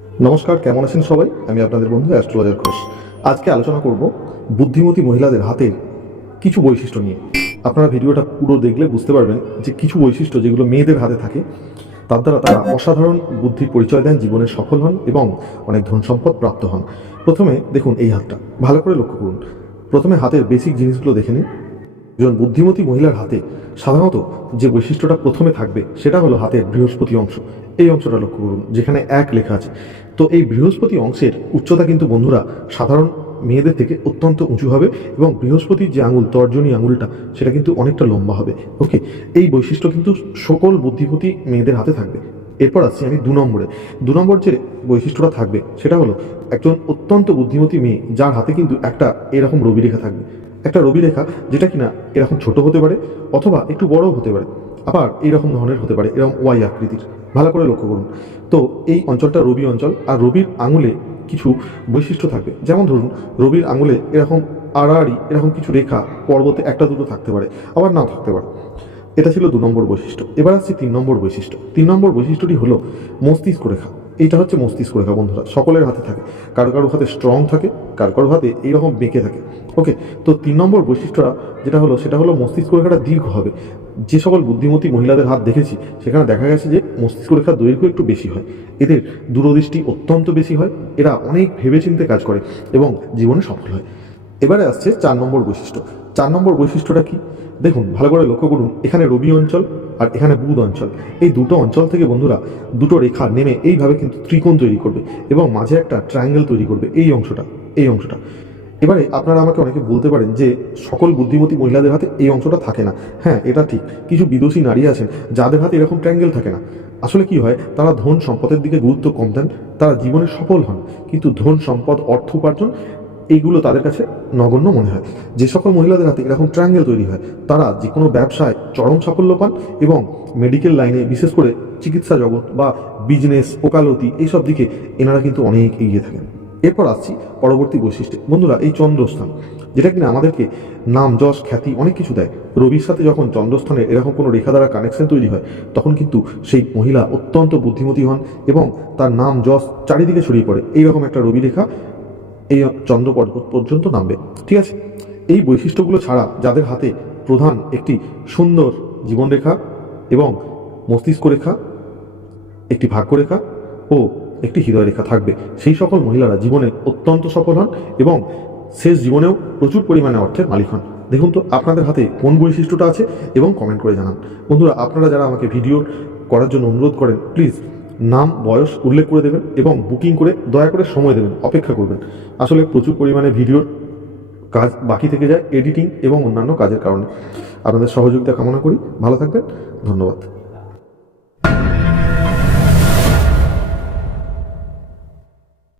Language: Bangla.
নমস্কার, কেমন আছেন সবাই? আমি আপনাদের বন্ধু অ্যাস্ট্রোলজার ঘোষ। আজকে আলোচনা করব বুদ্ধিমতী মহিলাদের হাতের কিছু বৈশিষ্ট্য নিয়ে। আপনারা ভিডিওটা পুরো দেখলে বুঝতে পারবেন যে কিছু বৈশিষ্ট্য যেগুলো মেয়েদের হাতে থাকে, তার দ্বারা তারা অসাধারণ বুদ্ধির পরিচয় দেন, জীবনে সফল হন এবং অনেক ধন সম্পদ প্রাপ্ত হন। প্রথমে দেখুন এই হাতটা। ভালো করে লক্ষ্য করুন। প্রথমে হাতের বেসিক জিনিসগুলো দেখে নিন। একজন বুদ্ধিমতী মহিলার হাতে সাধারণত যে বৈশিষ্ট্যটা প্রথমে থাকবে, সেটা হলো হাতের বৃহস্পতি অংশ। এই অংশটা লক্ষ্য করুন, যেখানে এক লেখা আছে। তো এই বৃহস্পতি অংশের উচ্চতা কিন্তু বন্ধুরা সাধারণ মেয়েদের থেকে অত্যন্ত উঁচু হবে এবং বৃহস্পতির যে আঙুল, তর্জনী আঙুলটা, সেটা কিন্তু অনেকটা লম্বা হবে। ওকে? এই বৈশিষ্ট্য কিন্তু সকল বুদ্ধিমতী মেয়েদের হাতে থাকবে। এরপর আসছি আমি দু নম্বরে। দু নম্বর যে বৈশিষ্ট্যটা থাকবে, সেটা হলো একজন অত্যন্ত বুদ্ধিমতী মেয়ে, যার হাতে কিন্তু একটা এরকম রবি রেখা থাকবে। একটা রবি রেখা যেটা কিনা এরকম ছোট হতে পারে অথবা একটু বড়ও হতে পারে। আবার এইরকম ধরনের হতে পারে, এরকম ওয়াই আকৃতির। ভালো করে লক্ষ্য করুন। তো এই অঞ্চলটা রবি অঞ্চল আর রবির আঙুলে কিছু বৈশিষ্ট্য থাকবে। যেমন ধরুন, রবির আঙুলে এরকম আড়াআড়ি, এরকম কিছু রেখা পর্বতে একটা দুটো থাকতে পারে, আবার নাও থাকতে পারে। এটা ছিল দু নম্বর বৈশিষ্ট্য। এবার আসছি তিন নম্বর বৈশিষ্ট্য। তিন নম্বর বৈশিষ্ট্যটি হলো মস্তিষ্ক রেখা। এইটা হচ্ছে মস্তিষ্ক রেখা বন্ধুরা, সকলের হাতে থাকে। কারও কারও হাতে স্ট্রং থাকে, কারও কারও হাতে এইরকম বেঁকে থাকে। ওকে তো তিন নম্বর বৈশিষ্ট্যটা যেটা হলো, সেটা হলো মস্তিষ্ক রেখাটা দীর্ঘ হবে। যে সকল বুদ্ধিমতী মহিলাদের হাত দেখেছি, সেখানে দেখা গেছে যে মস্তিষ্ক রেখার দৈর্ঘ্য একটু বেশি হয়। এদের দূরদৃষ্টি অত্যন্ত বেশি হয়। এরা অনেক ভেবেচিন্তে কাজ করে এবং জীবনে সফল হয়। এবারে আসছে চার নম্বর বৈশিষ্ট্য। চার নম্বর বৈশিষ্ট্যটা কি? দেখুন, ভালো করে লক্ষ্য করুন, এখানে রবি অঞ্চল আর এখানে বুধ অঞ্চল। এই দুটো অঞ্চল থেকে বন্ধুরা, দুটো রেখা নেমে এইভাবে কিন্তু ত্রিকোণ তৈরি করবে এবং মাঝে একটা ট্রায়াঙ্গেল তৈরি করবে এই অংশটা এই অংশটা। এবারে আপনারা আমাকে অনেকে বলতে পারেন যে সকল বুদ্ধিমতী মহিলাদের হাতে এই অংশটা থাকে না। হ্যাঁ এটা ঠিক। কিছু বিদোষী নারী আছেন, যাদের হাতে এরকম ট্রায়াঙ্গেল থাকে না। আসলে কি হয়, তারা ধন সম্পদের দিকে গুরুত্ব কম দেন, তারা জীবনে সফল হন। কিন্তু ধন সম্পদ, অর্থ উপার্জন এইগুলো তাদের কাছে নগণ্য মনে হয়। যে সকল মহিলাদের হাতে এরকম ট্রায়াঙ্গেল তৈরি হয়, তারা যে কোনো ব্যবসায় চরম সাফল্য পান এবং মেডিকেল লাইনে বিশেষ করে চিকিৎসা জগৎ বা বিজনেস ওকালতি এইসব দিকে এনারা কিন্তু অনেক এগিয়ে থাকেন। এরপর আসছি পরবর্তী বৈশিষ্ট্যে। বন্ধুরা, এই চন্দ্রস্থান, যেটা কিনা আমাদেরকে নাম, যশ, খ্যাতি অনেক কিছু দেয়। রবির সাথে যখন চন্দ্রস্থানের এরকম কোনো রেখা দ্বারা কানেকশন তৈরি হয়, তখন কিন্তু সেই মহিলা অত্যন্ত বুদ্ধিমতী হন এবং তার নাম, যশ চারিদিকে ছড়িয়ে পড়ে। এইরকম একটা রবি রেখা এই চন্দ্র পর্বত পর্যন্ত নামবে। ঠিক আছে? এই বৈশিষ্ট্যগুলো ছাড়া যাদের হাতে প্রধান একটি সুন্দর জীবনরেখা এবং মস্তিষ্ক রেখা, একটি ভাগ্যরেখা ও একটি হৃদয় রেখা থাকবে, সেই সকল মহিলারা জীবনে অত্যন্ত সফল হন এবং শেষ জীবনেও প্রচুর পরিমাণে অর্থের মালিক হন। দেখুন তো, আপনাদের হাতে কোন বৈশিষ্ট্যটা আছে এবং কমেন্ট করে জানান। বন্ধুরা, আপনারা যারা আমাকে ভিডিও করার জন্য অনুরোধ করেন প্লিজ নাম, বয়স উল্লেখ করে দেবেন এবং বুকিং করে দয়া করে সময় দেবেন, অপেক্ষা করবেন। আসলে প্রচুর পরিমাণে ভিডিওর কাজ বাকি থেকে যায় এডিটিং এবং অন্যান্য কাজের কারণে। আপনাদের সহযোগিতা কামনা করি। ভালো থাকবেন। ধন্যবাদ।